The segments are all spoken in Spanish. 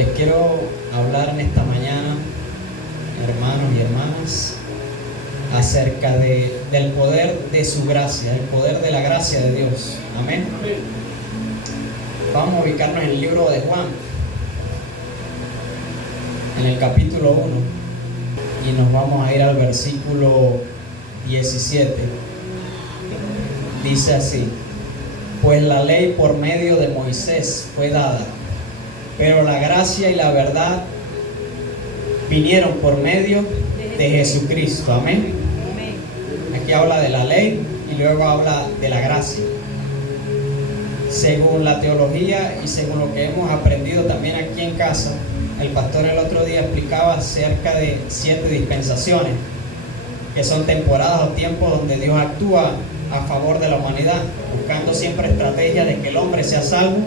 Les quiero hablar en esta mañana, hermanos y hermanas, acerca del poder de su gracia, el poder de la gracia de Dios. Amén. Vamos a ubicarnos en el libro de Juan, en el capítulo 1, y nos vamos a ir al versículo 17. Dice así: pues la ley por medio de Moisés fue dada, pero la gracia y la verdad vinieron por medio de Jesucristo. Amén. Aquí habla de la ley y luego habla de la gracia. Según la teología y según lo que hemos aprendido también aquí en casa, el pastor el otro día explicaba acerca de 7 dispensaciones, que son temporadas o tiempos donde Dios actúa a favor de la humanidad, buscando siempre estrategias de que el hombre sea salvo,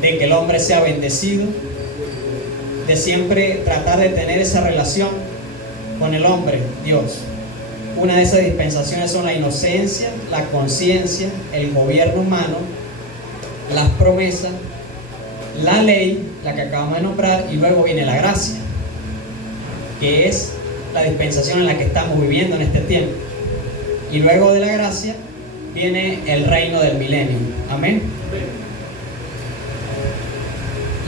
de que el hombre sea bendecido, de siempre tratar de tener esa relación con el hombre, Dios. Una de esas dispensaciones son la inocencia, la conciencia, el gobierno humano, las promesas, la ley, la que acabamos de nombrar, y luego viene la gracia, que es la dispensación en la que estamos viviendo en este tiempo. Y luego de la gracia viene el reino del milenio. Amén.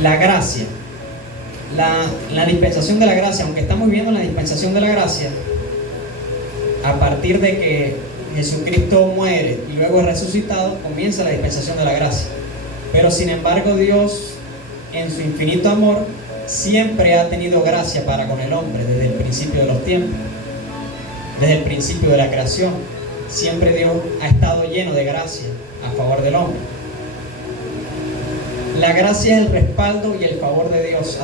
La gracia, la dispensación de la gracia, aunque estamos viviendo la dispensación de la gracia, a partir de que Jesucristo muere y luego es resucitado, comienza la dispensación de la gracia. Pero sin embargo, Dios, en su infinito amor, siempre ha tenido gracia para con el hombre desde el principio de los tiempos, desde el principio de la creación. Siempre Dios ha estado lleno de gracia a favor del hombre. La gracia es el respaldo y el favor de Dios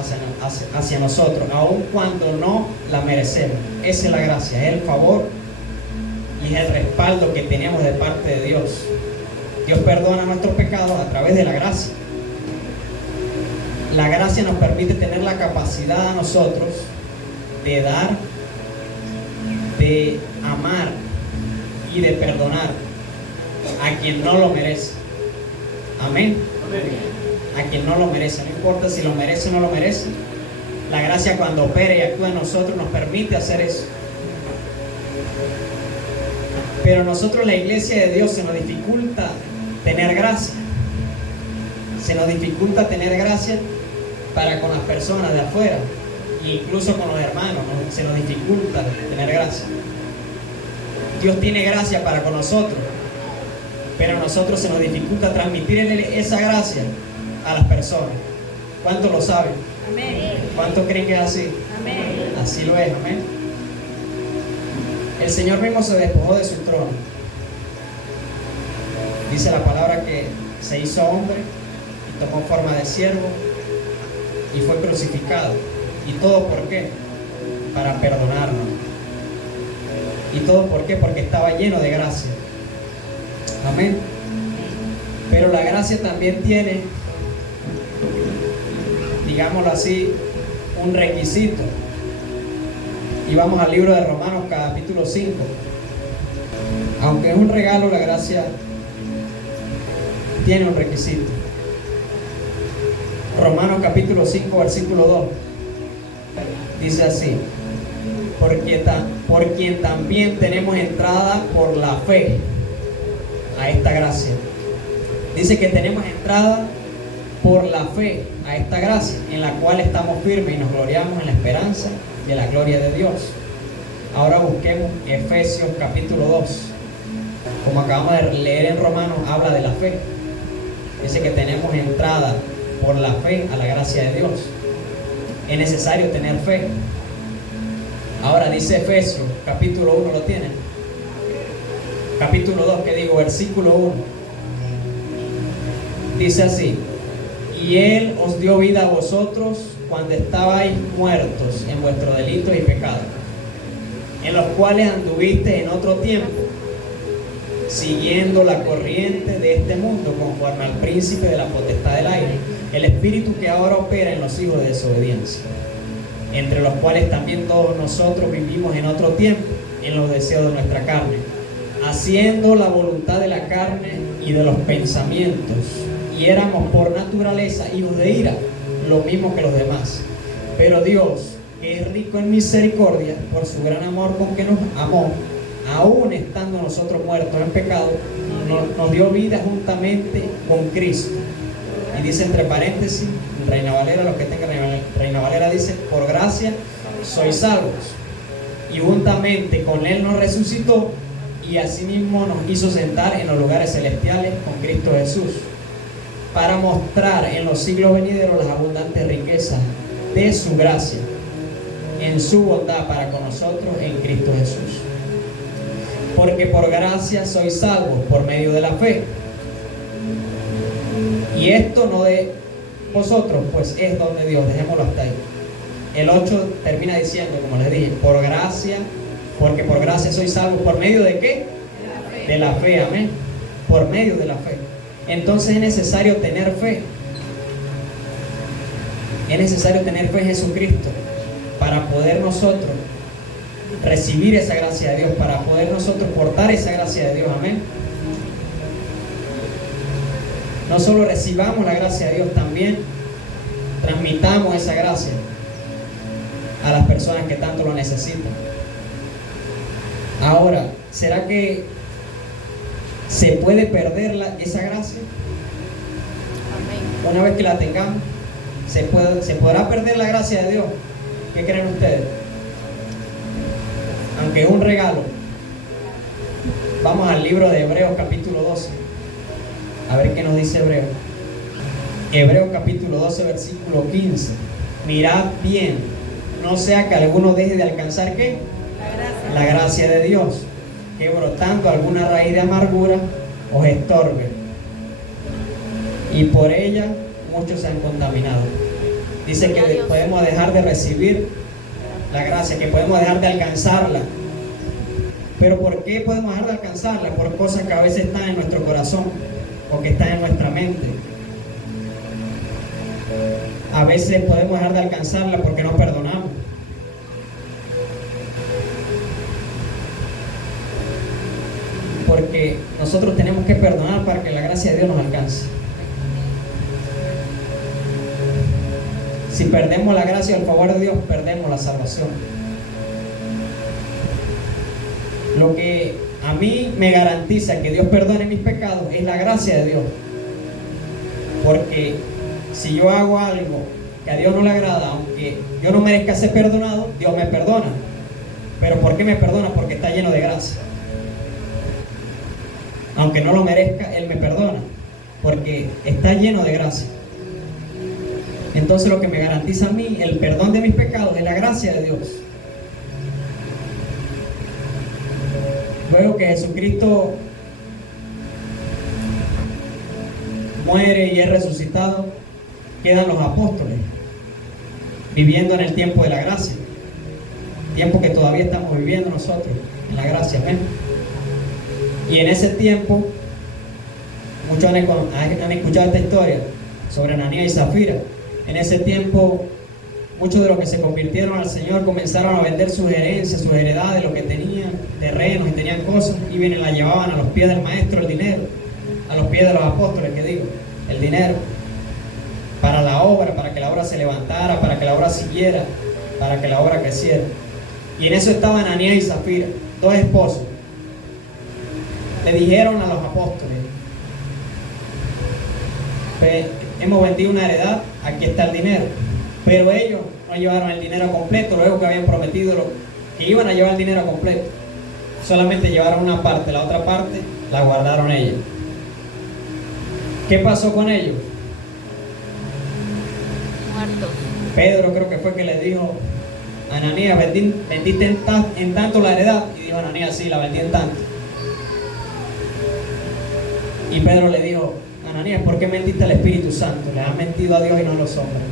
hacia nosotros, aun cuando no la merecemos. Esa es la gracia, es el favor y es el respaldo que tenemos de parte de Dios. Dios perdona nuestros pecados a través de la gracia. La gracia nos permite tener la capacidad a nosotros de dar, de amar y de perdonar a quien no lo merece. Amén. A quien no lo merece, no importa si lo merece o no lo merece. La gracia, cuando opera y actúa en nosotros, nos permite hacer eso. Pero nosotros, la iglesia de Dios, se nos dificulta tener gracia. Se nos dificulta tener gracia para con las personas de afuera, e incluso con los hermanos, ¿no? Se nos dificulta tener gracia. Dios tiene gracia para con nosotros, pero a nosotros se nos dificulta transmitirle esa gracia a las personas. ¿Cuántos lo saben? Amén. ¿Cuántos creen que es así? Amén. Así lo es, amén. El Señor mismo se despojó de su trono. Dice la palabra que se hizo hombre y tomó forma de siervo y fue crucificado. ¿Y todo por qué? Para perdonarnos. ¿Y todo por qué? Porque estaba lleno de gracia. Amén. Pero la gracia también tiene, digámoslo así, un requisito. Y vamos al libro de Romanos capítulo 5. Aunque es un regalo, la gracia tiene un requisito. Romanos capítulo 5 versículo 2 dice así: por quien también tenemos entrada por la fe a esta gracia. Dice que tenemos entrada por la fe a esta gracia, en la cual estamos firmes y nos gloriamos en la esperanza de la gloria de Dios. Ahora busquemos Efesios capítulo 2. Como acabamos de leer en Romanos, habla de la fe. Dice que tenemos entrada por la fe a la gracia de Dios. Es necesario tener fe. Ahora dice Efesios capítulo 1, ¿lo tienen? Capítulo 2, que digo, versículo 1. Dice así: y Él os dio vida a vosotros cuando estabais muertos en vuestros delitos y pecados, en los cuales anduvisteis en otro tiempo, siguiendo la corriente de este mundo, conforme al príncipe de la potestad del aire, el espíritu que ahora opera en los hijos de desobediencia, entre los cuales también todos nosotros vivimos en otro tiempo, en los deseos de nuestra carne, haciendo la voluntad de la carne y de los pensamientos, y éramos por naturaleza hijos de ira, lo mismo que los demás. Pero Dios, que es rico en misericordia, por su gran amor con que nos amó, aún estando nosotros muertos en pecado, nos dio vida juntamente con Cristo. Y dice entre paréntesis, Reina Valera, los que tengan Reina Valera dice, por gracia sois salvos. Y juntamente con Él nos resucitó y asimismo nos hizo sentar en los lugares celestiales con Cristo Jesús, para mostrar en los siglos venideros las abundantes riquezas de su gracia en su bondad para con nosotros en Cristo Jesús. Porque por gracia sois salvos por medio de la fe. Y esto no de vosotros, pues es don de Dios. Dejémoslo hasta ahí. El 8 termina diciendo, como les dije, por gracia, porque por gracia sois salvos. ¿Por medio de qué? De la fe, amén. Por medio de la fe. Entonces es necesario tener fe. Es necesario tener fe en Jesucristo para poder nosotros recibir esa gracia de Dios, para poder nosotros portar esa gracia de Dios, amén. No solo recibamos la gracia de Dios, también transmitamos esa gracia a las personas que tanto lo necesitan. Ahora, ¿será que se puede perder esa gracia? Amén. Una vez que la tengamos, ¿se podrá perder la gracia de Dios? ¿Qué creen ustedes? Aunque es un regalo. Vamos al libro de Hebreos capítulo 12. A ver qué nos dice Hebreos. Hebreos capítulo 12 versículo 15. Mirad bien, no sea que alguno deje de alcanzar ¿qué? La gracia de Dios, que brotando alguna raíz de amargura os estorbe, y por ella muchos se han contaminado. Dice que podemos dejar de recibir la gracia, que podemos dejar de alcanzarla. Pero ¿por qué podemos dejar de alcanzarla? Por cosas que a veces están en nuestro corazón o que están en nuestra mente. A veces podemos dejar de alcanzarla porque no perdonamos. Porque nosotros tenemos que perdonar para que la gracia de Dios nos alcance. Si perdemos la gracia y el favor de Dios, perdemos la salvación. Lo que a mí me garantiza que Dios perdone mis pecados es la gracia de Dios. Porque si yo hago algo que a Dios no le agrada, aunque yo no merezca ser perdonado, Dios me perdona. ¿Pero por qué me perdona? Porque está lleno de gracia. Aunque no lo merezca, Él me perdona, porque está lleno de gracia. Entonces lo que me garantiza a mí el perdón de mis pecados es la gracia de Dios. Luego que Jesucristo muere y es resucitado, quedan los apóstoles viviendo en el tiempo de la gracia, tiempo que todavía estamos viviendo nosotros en la gracia, amén. Y en ese tiempo, muchos han escuchado esta historia sobre Ananías y Zafira. En ese tiempo, muchos de los que se convirtieron al Señor comenzaron a vender sus herencias, sus heredades, lo que tenían, terrenos y tenían cosas, y bien la llevaban a los pies del maestro el dinero, a los pies de los apóstoles, que digo, el dinero, para la obra, para que la obra se levantara, para que la obra siguiera, para que la obra creciera. Y en eso estaban Ananías y Zafira, dos esposos. Le dijeron a los apóstoles: hemos vendido una heredad, aquí está el dinero. Pero ellos no llevaron el dinero completo, luego que habían prometido que iban a llevar el dinero completo. Solamente llevaron una parte, la otra parte la guardaron ellos. ¿Qué pasó con ellos? Muertos. Pedro creo que fue que le dijo a Ananías: vendiste en tanto la heredad. Y dijo Ananías: sí, la vendí en tanto. Y Pedro le dijo: Ananías, ¿por qué mentiste al Espíritu Santo? Le has mentido a Dios y no a los hombres.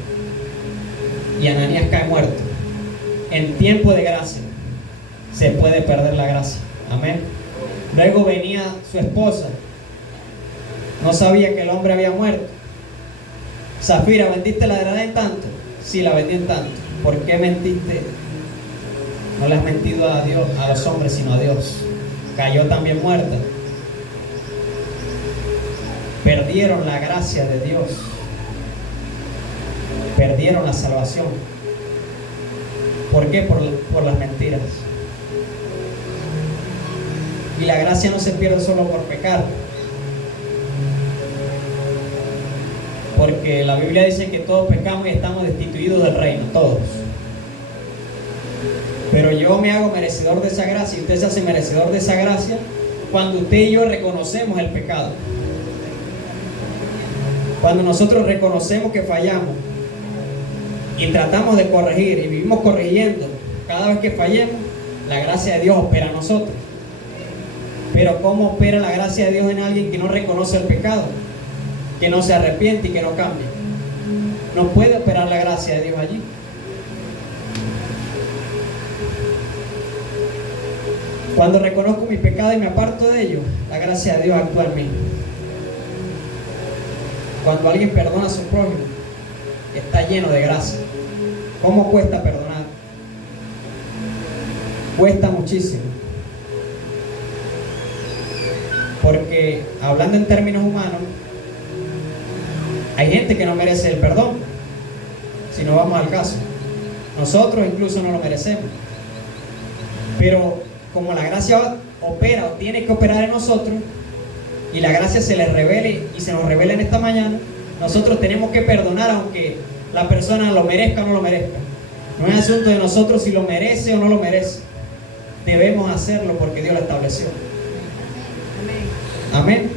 Y Ananías cae muerto. En tiempo de gracia se puede perder la gracia, amén. Luego venía su esposa, no sabía que el hombre había muerto. Zafira, ¿vendiste la heredad en tanto? Sí, la vendí en tanto. ¿Por qué mentiste? No le has mentido a Dios, a los hombres, sino a Dios. Cayó también muerta. Perdieron la gracia de Dios. perdieron la salvación. ¿Por qué? Por las mentiras. Y la gracia no se pierde solo por pecar, porque la Biblia dice que todos pecamos y estamos destituidos del reino, todos. Pero yo me hago merecedor de esa gracia y usted se hace merecedor de esa gracia cuando usted y yo reconocemos el pecado. Cuando nosotros reconocemos que fallamos y tratamos de corregir y vivimos corrigiendo cada vez que fallemos, la gracia de Dios opera en nosotros. Pero ¿cómo opera la gracia de Dios en alguien que no reconoce el pecado, que no se arrepiente y que no cambia? No puede operar la gracia de Dios allí. Cuando reconozco mi pecado y me aparto de ello, la gracia de Dios actúa en mí. Cuando alguien perdona a su prójimo, está lleno de gracia. ¿Cómo cuesta perdonar? Cuesta muchísimo. Porque hablando en términos humanos, hay gente que no merece el perdón. Si no vamos al caso, nosotros incluso no lo merecemos. Pero como la gracia opera o tiene que operar en nosotros, y la gracia se les revele y se nos revela en esta mañana, nosotros tenemos que perdonar aunque la persona lo merezca o no lo merezca. No es asunto de nosotros si lo merece o no lo merece. Debemos hacerlo porque Dios lo estableció. Amén.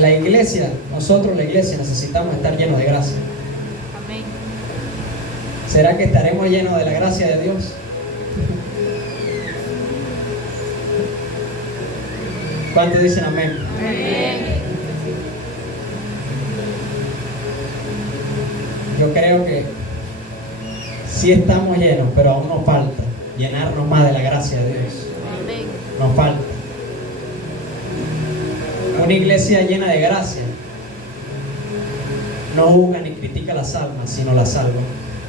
La iglesia, nosotros la iglesia necesitamos estar llenos de gracia. Amén. ¿Será que estaremos llenos de la gracia de Dios? ¿Cuántos dicen amén? Amén. Yo creo que sí estamos llenos, pero aún nos falta llenarnos más de la gracia de Dios. Amén. Nos falta. Una iglesia llena de gracia no juzga ni critica las almas, sino las salva.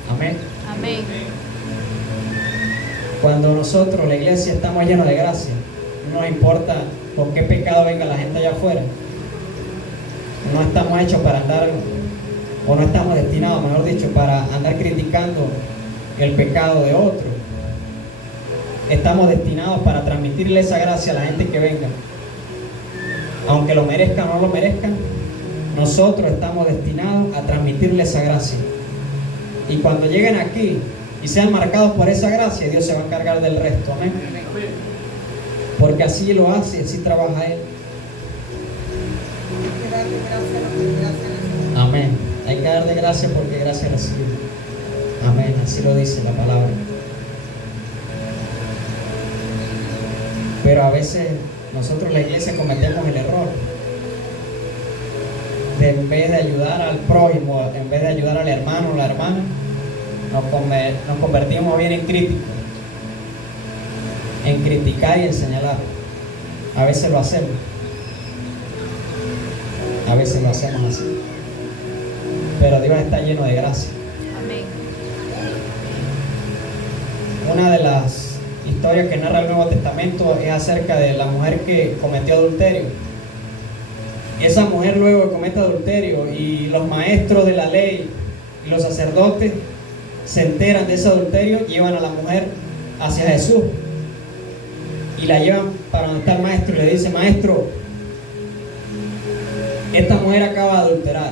Amén. Amén. Cuando nosotros, la iglesia, estamos llenos de gracia, no nos importa por qué pecado venga la gente allá afuera. No estamos hechos para andar, o no estamos destinados, mejor dicho, para andar criticando el pecado de otro. Estamos destinados para transmitirle esa gracia a la gente que venga. Aunque lo merezcan o no lo merezcan, nosotros estamos destinados a transmitirle esa gracia. Y cuando lleguen aquí y sean marcados por esa gracia, Dios se va a encargar del resto. Amén. Porque así lo hace, así trabaja Él. Amén. Hay que darle gracias porque gracia recibimos. Amén. Así lo dice la palabra. Pero a veces nosotros la iglesia cometemos el error de, en vez de ayudar al prójimo, en vez de ayudar al hermano o la hermana, nos convertimos bien en críticos, en criticar y en señalar. A veces lo hacemos. A veces lo hacemos así. Pero Dios está lleno de gracia. Amén. Una de las historias que narra el Nuevo Testamento es acerca de la mujer que cometió adulterio. Y esa mujer luego comete adulterio y los maestros de la ley y los sacerdotes se enteran de ese adulterio, llevan a la mujer hacia Jesús y la llevan para donde está el maestro y le dice: maestro, esta mujer acaba de adulterar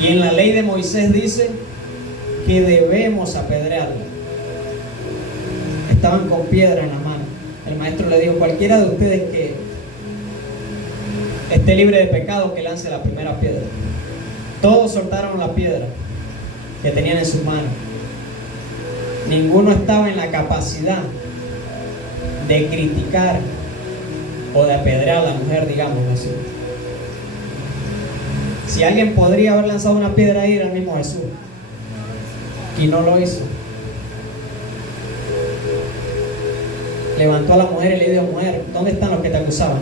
y en la ley de Moisés dice que debemos apedrearla. Estaban con piedra en la mano. El maestro le dijo: cualquiera de ustedes que esté libre de pecado, que lance la primera piedra. Todos soltaron la piedra que tenían en sus manos. Ninguno estaba en la capacidad de criticar o de apedrear a la mujer, digamos así. Si alguien podría haber lanzado una piedra ahí, era el mismo Jesús, y no lo hizo. Levantó a la mujer y le dijo: mujer, ¿dónde están los que te acusaban?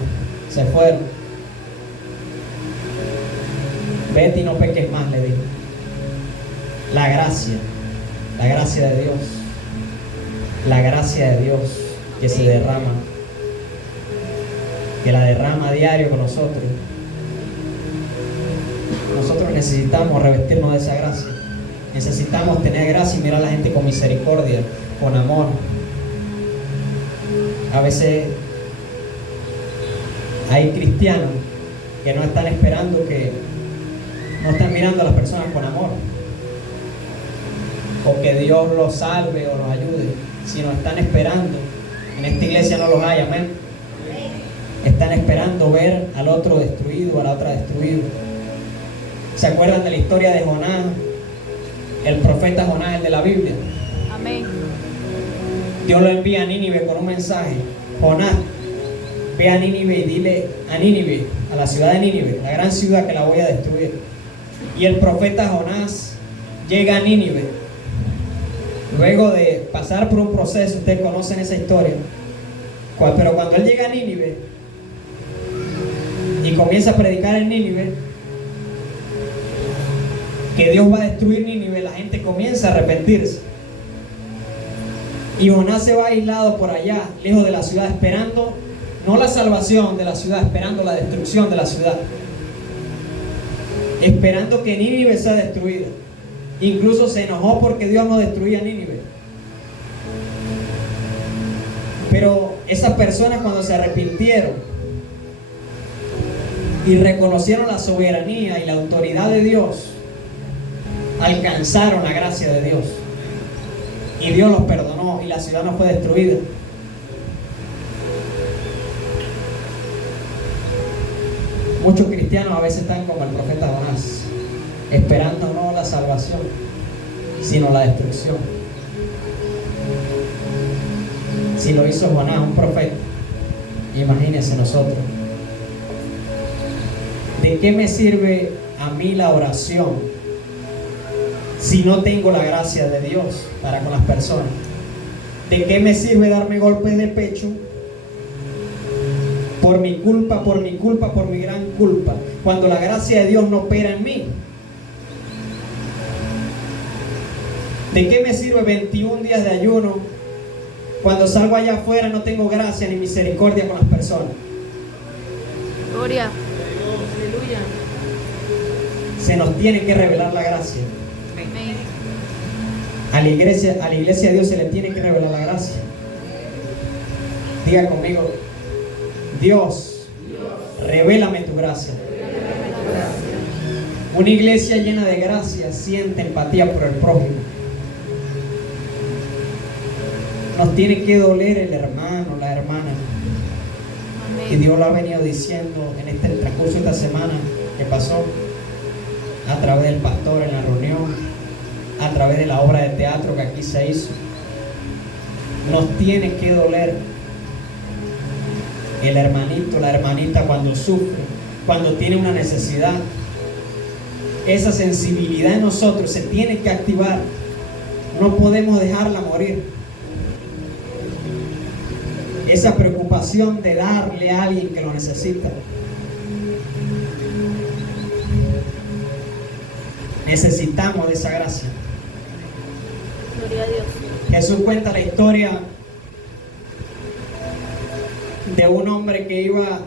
Se fueron. Vete y no peques más, le dijo. La gracia de Dios, la gracia de Dios que se derrama, que la derrama a diario con nosotros, Nosotros necesitamos revestirnos de esa gracia. Necesitamos tener gracia y mirar a la gente con misericordia, con amor. A veces hay cristianos que no están esperando no están mirando a las personas con amor, o que Dios los salve o los ayude, sino están esperando. En esta iglesia no los hay, amén. Están esperando ver al otro destruido, a la otra destruido. ¿Se acuerdan de la historia de Jonás? El profeta Jonás, el de la Biblia. Amén. Dios lo envía a Nínive con un mensaje. Jonás, ve a Nínive y dile a Nínive, a la ciudad de Nínive, la gran ciudad, que la voy a destruir. Y el profeta Jonás llega a Nínive. Luego de pasar por un proceso, ustedes conocen esa historia. Pero cuando él llega a Nínive y comienza a predicar en Nínive, que Dios va a destruir Nínive, la gente comienza a arrepentirse. Y Jonás se va aislado por allá, lejos de la ciudad, esperando no la salvación de la ciudad, esperando la destrucción de la ciudad, esperando que Nínive sea destruida. Incluso se enojó porque Dios no destruía Nínive. Pero esas personas, cuando se arrepintieron y reconocieron la soberanía y la autoridad de Dios, alcanzaron la gracia de Dios. Y Dios los perdonó y la ciudad no fue destruida. Muchos cristianos a veces están como el profeta Jonás, esperando no la salvación, sino la destrucción. Si lo hizo Jonás, un profeta, imagínense nosotros. ¿De qué me sirve a mí la oración si no tengo la gracia de Dios para con las personas? ¿De qué me sirve darme golpes de pecho por mi culpa, por mi gran culpa, cuando la gracia de Dios no opera en mí? ¿De qué me sirve 21 días de ayuno cuando salgo allá afuera no tengo gracia ni misericordia con las personas? Gloria. Aleluya. Se nos tiene que revelar la gracia. Amén. A la iglesia de Dios se le tiene que revelar la gracia. Diga conmigo: Dios, revélame tu gracia. Una iglesia llena de gracia siente empatía por el prójimo. Nos tiene que doler el hermano, la hermana. Y Dios lo ha venido diciendo en este transcurso de esta semana que pasó, a través del pastor en la reunión, a través de la obra de teatro que aquí se hizo. Nos tiene que doler el hermanito, la hermanita, cuando sufre, cuando tiene una necesidad. Esa sensibilidad en nosotros se tiene que activar. No podemos dejarla morir. Esa preocupación de darle a alguien que lo necesita. Necesitamos de esa gracia. Gloria a Dios. Jesús cuenta la historia de un hombre que iba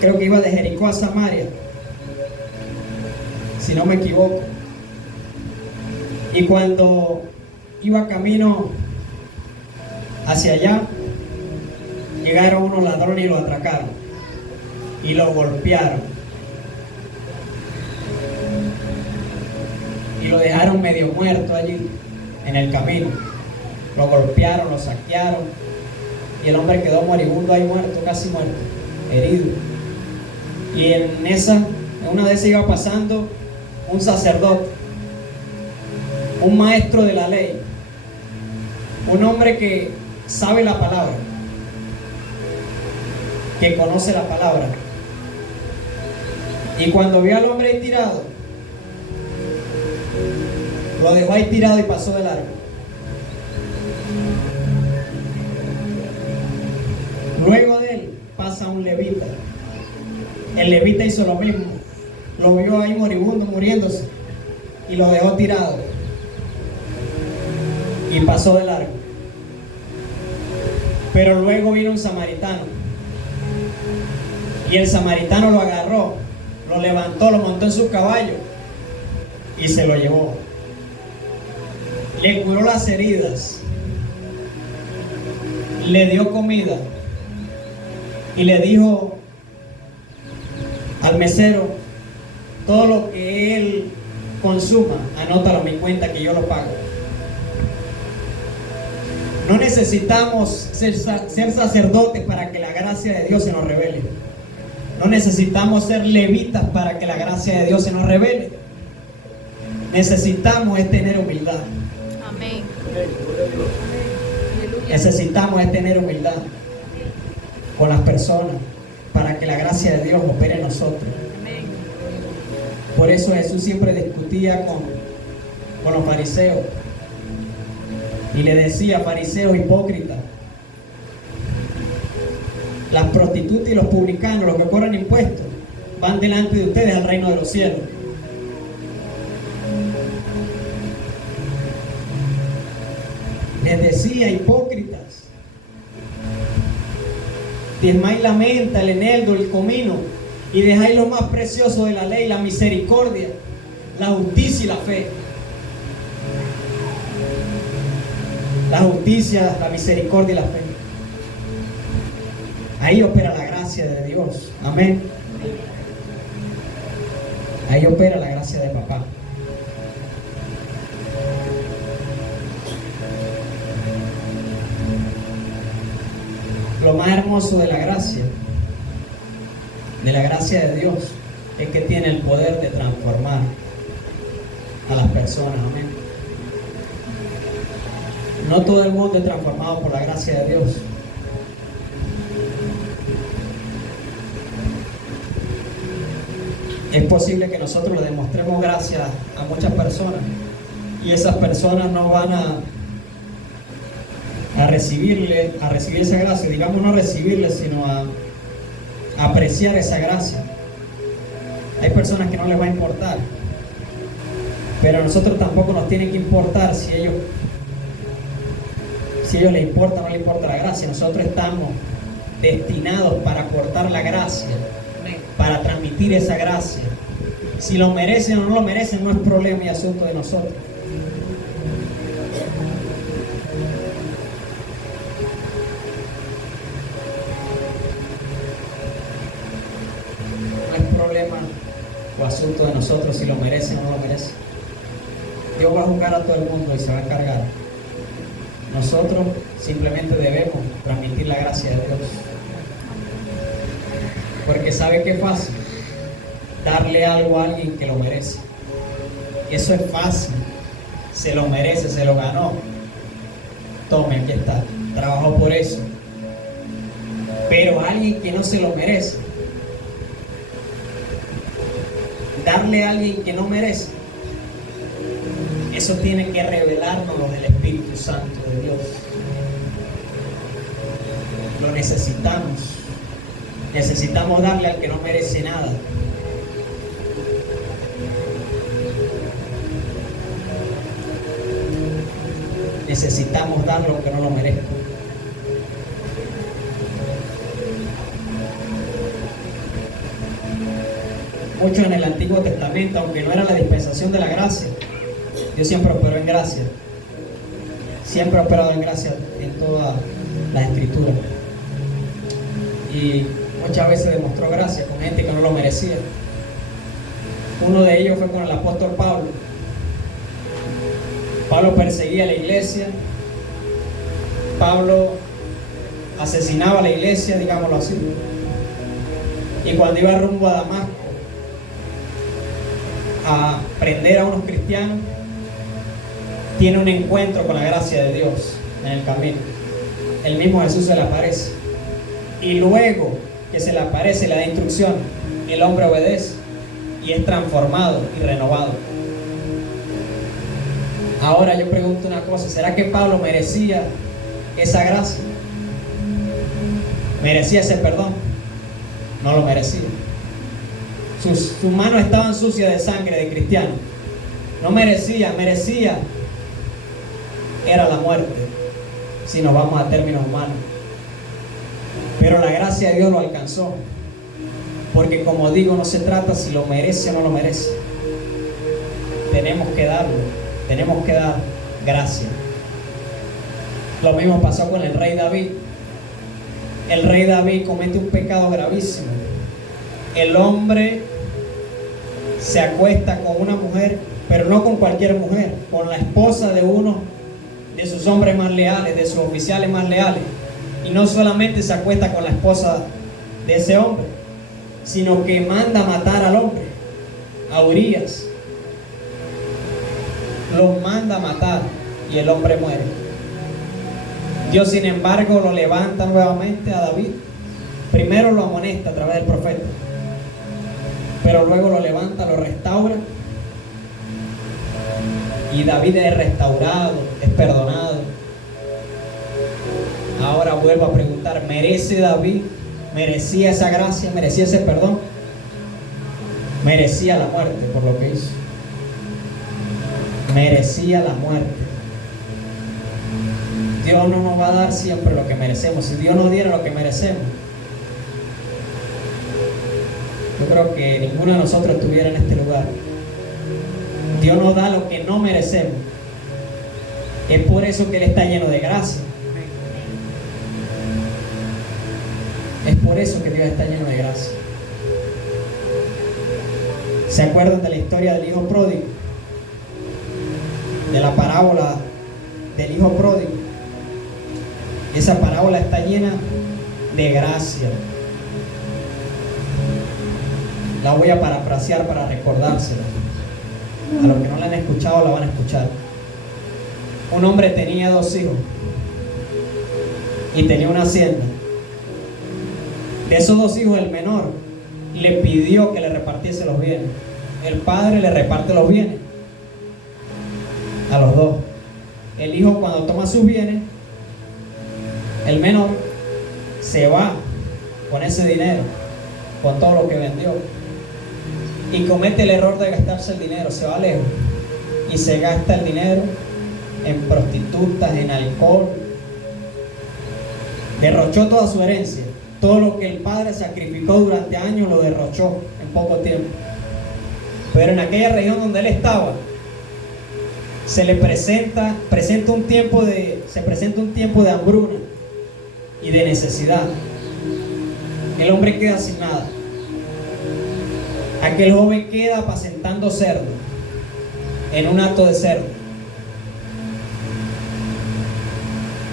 de Jericó a Samaria, si no me equivoco. Y cuando iba camino hacia allá, llegaron unos ladrones y lo atracaron y lo golpearon y lo dejaron medio muerto allí en el camino. Lo golpearon, lo saquearon y el hombre quedó moribundo ahí, muerto, casi muerto, herido. Y en una vez iba pasando un sacerdote, un maestro de la ley, un hombre que sabe la palabra, que conoce la palabra. Y cuando vio al hombre ahí tirado, lo dejó ahí tirado y pasó de largo. Luego de él pasa un levita. El levita hizo lo mismo, lo vio ahí moribundo, muriéndose, y lo dejó tirado y pasó de largo. Pero luego vino un samaritano Y el samaritano lo agarró, lo levantó, lo montó en su caballo y se lo llevó. Le curó las heridas, le dio comida y le dijo al mesero: todo lo que él consuma, anótalo a mi cuenta que yo lo pago. No necesitamos ser sacerdotes para que la gracia de Dios se nos revele. No necesitamos ser levitas para que la gracia de Dios se nos revele. Necesitamos es tener humildad. Amén. Necesitamos es tener humildad con las personas para que la gracia de Dios opere en nosotros. Por eso Jesús siempre discutía con los fariseos y le decía: fariseos hipócritas, las prostitutas y los publicanos, los que cobran impuestos, van delante de ustedes al reino de los cielos. Les decía: hipócritas, diezmáis la menta, el eneldo, el comino, y dejáis lo más precioso de la ley, la misericordia, la justicia y la fe. La justicia, la misericordia y la fe. Ahí opera la gracia de Dios. Amén. Ahí opera la gracia de papá. Lo más hermoso de la gracia de Dios, es que tiene el poder de transformar a las personas. Amén. No todo el mundo es transformado por la gracia de Dios. Es posible que nosotros le demostremos gracia a muchas personas y esas personas no van a recibir esa gracia, digamos no recibirle, sino a apreciar esa gracia. Hay personas que no les va a importar, pero a nosotros tampoco nos tiene que importar si a ellos les importa o no les importa la gracia. Nosotros estamos destinados para aportar la gracia, para transmitir esa gracia. Si lo merecen o no lo merecen no es problema y asunto de nosotros. No es problema o asunto de nosotros si lo merecen o no lo merecen. Dios va a juzgar a todo el mundo y se va a encargar. Nosotros simplemente debemos transmitir la gracia de Dios. Porque ¿sabe qué es fácil? Darle algo a alguien que lo merece. Eso es fácil. Se lo merece, se lo ganó. Tome, aquí está. Trabajó por eso. Pero a alguien que no se lo merece, darle a alguien que no merece, eso tiene que revelarnos lo del Espíritu Santo de Dios. Lo necesitamos. Necesitamos darle al que no merece nada. Necesitamos darle aunque no lo merezca. Muchos en el Antiguo Testamento, aunque no era la dispensación de la gracia, Dios siempre operó en gracia. Siempre ha operado en gracia en todas las escrituras. Y muchas veces demostró gracia con gente que no lo merecía. Uno de ellos fue con el apóstol Pablo. Pablo perseguía a la iglesia. Pablo asesinaba a la iglesia, digámoslo así. Y cuando iba rumbo a Damasco a prender a unos cristianos, tiene un encuentro con la gracia de Dios en el camino. El mismo Jesús se le aparece. Y luego que se le aparece, le da instrucción, el hombre obedece y es transformado y renovado. Ahora yo pregunto una cosa: ¿será que Pablo merecía esa gracia? ¿Merecía ese perdón? No lo merecía. Sus manos estaban sucias de sangre de cristiano. No merecía era la muerte, si nos vamos a términos humanos. Pero la gracia de Dios lo alcanzó. Porque como digo, no se trata si lo merece o no lo merece. Tenemos que darlo. Tenemos que dar gracia. Lo mismo pasó con el rey David. El rey David comete un pecado gravísimo. El hombre se acuesta con una mujer, pero no con cualquier mujer, con la esposa de uno de sus hombres más leales, de sus oficiales más leales. Y no solamente se acuesta con la esposa de ese hombre, sino que manda matar al hombre, a Urías. Lo manda a matar y el hombre muere. Dios, sin embargo, lo levanta nuevamente a David. Primero lo amonesta a través del profeta, pero luego lo levanta, lo restaura. Y David es restaurado, es perdonado. Ahora vuelvo a preguntar, ¿merece David? ¿Merecía esa gracia? ¿Merecía ese perdón? Merecía la muerte por lo que hizo. Merecía la muerte. Dios no nos va a dar siempre lo que merecemos. Si Dios nos diera lo que merecemos, yo creo que ninguno de nosotros estuviera en este lugar. Dios nos da lo que no merecemos. Es por eso que Él está lleno de gracia. Es por eso que Dios está lleno de gracia. ¿Se acuerdan de la historia del hijo pródigo? De la parábola del hijo pródigo. Esa parábola está llena de gracia. La voy a parafrasear para recordársela. A los que no la han escuchado, la van a escuchar. Un hombre tenía 2 hijos y tenía una hacienda. De esos 2 hijos, el menor le pidió que le repartiese los bienes. El padre le reparte los bienes a los 2. El hijo, cuando toma sus bienes, el menor se va con ese dinero, con todo lo que vendió, y comete el error de gastarse el dinero. Se va lejos y se gasta el dinero en prostitutas, en alcohol. Derrochó toda su herencia. Todo lo que el padre sacrificó durante años lo derrochó en poco tiempo. Pero en aquella región donde él estaba, se presenta un tiempo de hambruna y de necesidad. El hombre queda sin nada. Aquel joven queda apacentando cerdos en un hato de cerdo.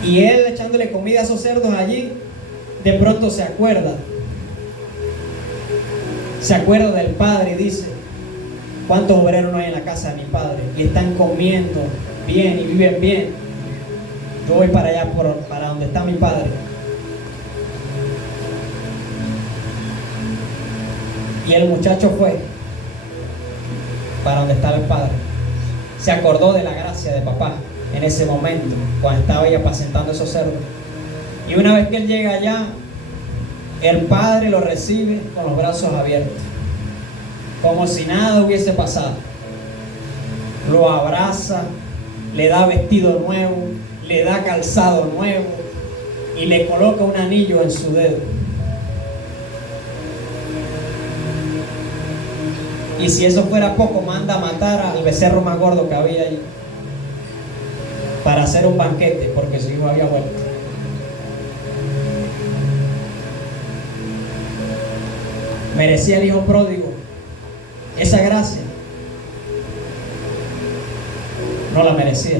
Y él, echándole comida a esos cerdos allí, de pronto se acuerda del padre y dice: ¿cuántos obreros no hay en la casa de mi padre? Y están comiendo bien y viven bien. Yo voy para allá, para donde está mi padre. Y el muchacho fue para donde estaba el padre. Se acordó de la gracia de papá en ese momento, cuando estaba ahí apacentando esos cerdos. Y una vez que él llega allá, el padre lo recibe con los brazos abiertos, como si nada hubiese pasado. Lo abraza, le da vestido nuevo, le da calzado nuevo y le coloca un anillo en su dedo. Y si eso fuera poco, manda a matar al becerro más gordo que había ahí para hacer un banquete, porque su hijo había vuelto. ¿Merecía el hijo pródigo esa gracia? No la merecía.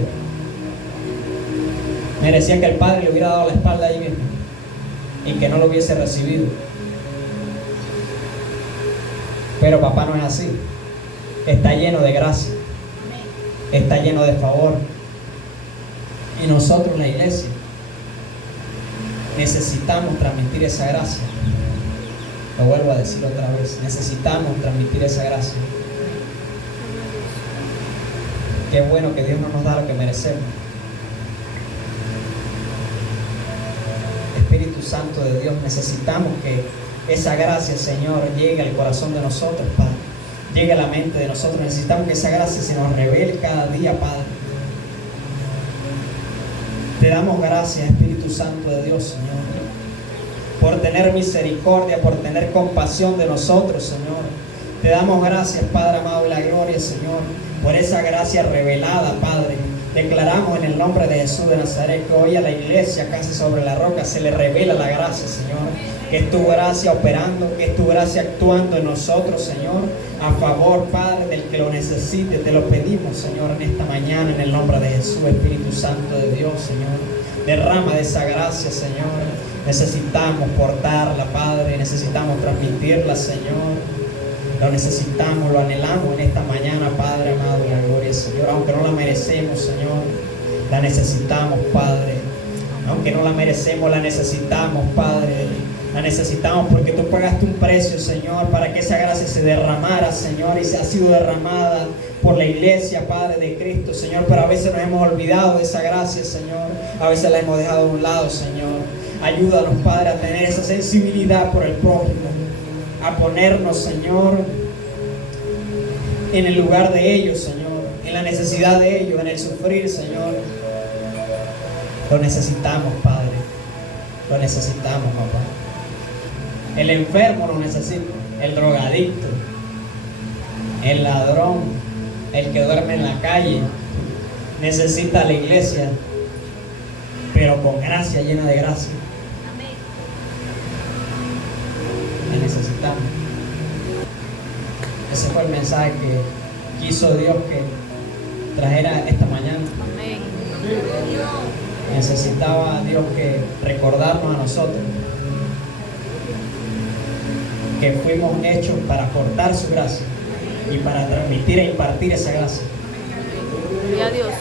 Merecía que el padre le hubiera dado la espalda ahí mismo y que no lo hubiese recibido. Pero papá no es así. Está lleno de gracia, está lleno de favor. Y nosotros, la iglesia, necesitamos transmitir esa gracia. Lo vuelvo a decir otra vez, necesitamos transmitir esa gracia. Qué bueno que Dios no nos da lo que merecemos. Espíritu Santo de Dios, necesitamos que esa gracia, Señor, llegue al corazón de nosotros, Padre. Llegue a la mente de nosotros. Necesitamos que esa gracia se nos revele cada día, Padre. Te damos gracias, Espíritu Santo de Dios, Señor, por tener misericordia, por tener compasión de nosotros, Señor. Te damos gracias, Padre amado, y la gloria, Señor, por esa gracia revelada, Padre. Declaramos en el nombre de Jesús de Nazaret que hoy a la iglesia, Casa sobre la Roca, se le revela la gracia, Señor. Que es tu gracia operando, que es tu gracia actuando en nosotros, Señor, a favor, Padre, del que lo necesite. Te lo pedimos, Señor, en esta mañana, en el nombre de Jesús, Espíritu Santo de Dios, Señor. Derrama de esa gracia, Señor. Necesitamos portarla, Padre, necesitamos transmitirla, Señor. Lo necesitamos, lo anhelamos en esta mañana, Padre amado, y la gloria, Señor. Aunque no la merecemos, Señor, la necesitamos, Padre. Aunque no la merecemos, la necesitamos, Padre. La necesitamos porque tú pagaste un precio, Señor, para que esa gracia se derramara, Señor, y se ha sido derramada por la iglesia, Padre de Cristo, Señor. Pero a veces nos hemos olvidado de esa gracia, Señor. A veces la hemos dejado a un lado, Señor. Ayúdanos, Padre, a tener esa sensibilidad por el prójimo, a ponernos, Señor, en el lugar de ellos, Señor, en la necesidad de ellos, en el sufrir, Señor. Lo necesitamos, Padre. Lo necesitamos, papá. El enfermo lo necesita, el drogadicto, el ladrón, el que duerme en la calle, necesita la iglesia, pero con gracia, llena de gracia. La necesitamos. Ese fue el mensaje que quiso Dios que trajera esta mañana. Amén. Necesitaba Dios que recordarnos a nosotros que fuimos hechos para aportar su gracia y para transmitir e impartir esa gracia. Gloria a Dios.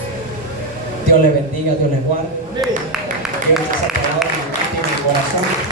Dios les bendiga, Dios les guarde. Dios esa palabra en mi mente y en mi corazón.